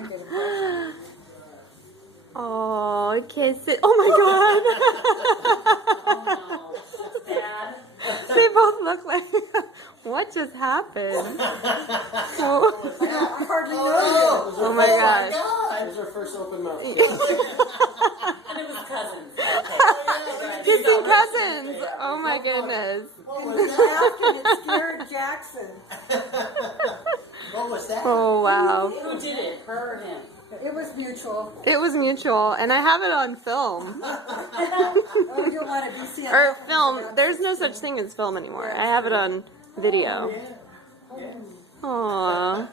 god. Oh, kiss it. Oh my god. They both look like. What just happened? Oh, I hardly know. oh my gosh. It was our first open mouth. And it was cousins. Kissing cousins. Oh my goodness. And we laughed and it scared Jackson. What was that? Oh wow. Who did it? Her or him? It was mutual. It was mutual, and I have it on film. Oh, you don't want to be seen. Or film. There's no such thing as film anymore. I have it on video. Aww.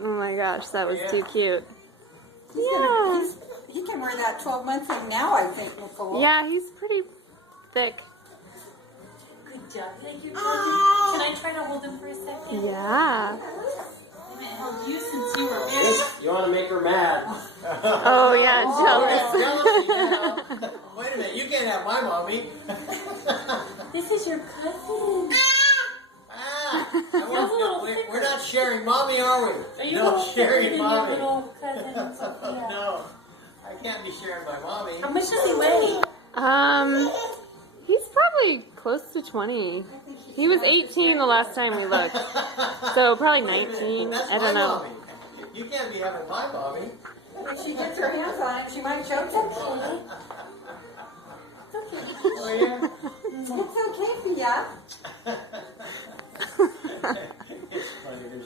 Oh my gosh, that was too cute. He can wear that 12-month thing now, I think, Nicole. Yeah, he's pretty thick. Good job. Thank you. Can I try to hold him for a second? Yeah. I held you since you were married. You want to make her mad. Oh yeah, jealous. Wait a minute, you can't have my mommy. This is your cousin. We're not sharing mommy, are we? Are you no, sharing your mommy. little cousin? Sophia? No, I can't be sharing my mommy. How much does he weigh? He's probably close to 20. He was 18 the last time we looked, so probably 19. That's I don't my know. mommy. You can't be having my mommy. If she gets her hands on it, she might choke him. Oh, yeah? It's okay for ya.